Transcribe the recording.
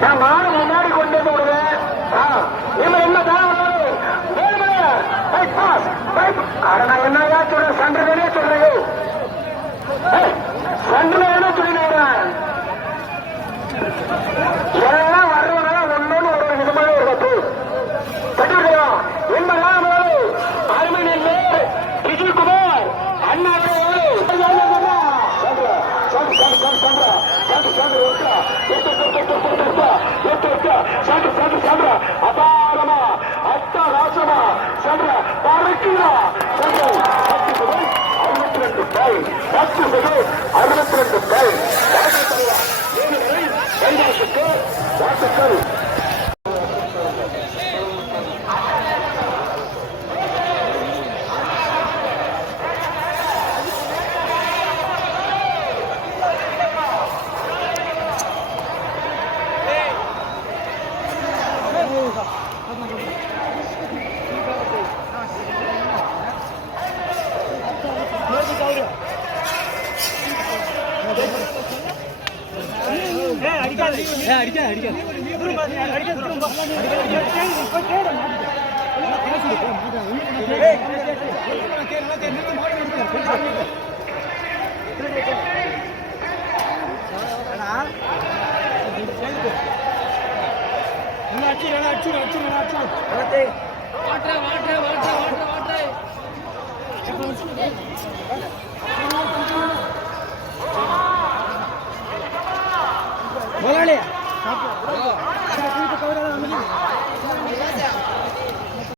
நான் மாடு முன்னாடி கொண்டு போடுவேன் இவன் என்னதான் பாஸ் அட என்ன சொல்றேன்? சண்டை சென்று சென்று சென்ற அபாரமா அட்டராசமா சென்ற பறக்கிறா சென்ற பத்து சுவை அறுபத்தி ரெண்டு பை பத்து சுவை அறுபத்தி ரெண்டு பை வாக்கு தலைவர் மூணு வரை கைவாசுக்கு வாக்குகள் பேர் கைலாசுக்கு வாழ்த்துக்கள் ಮಲಳಿ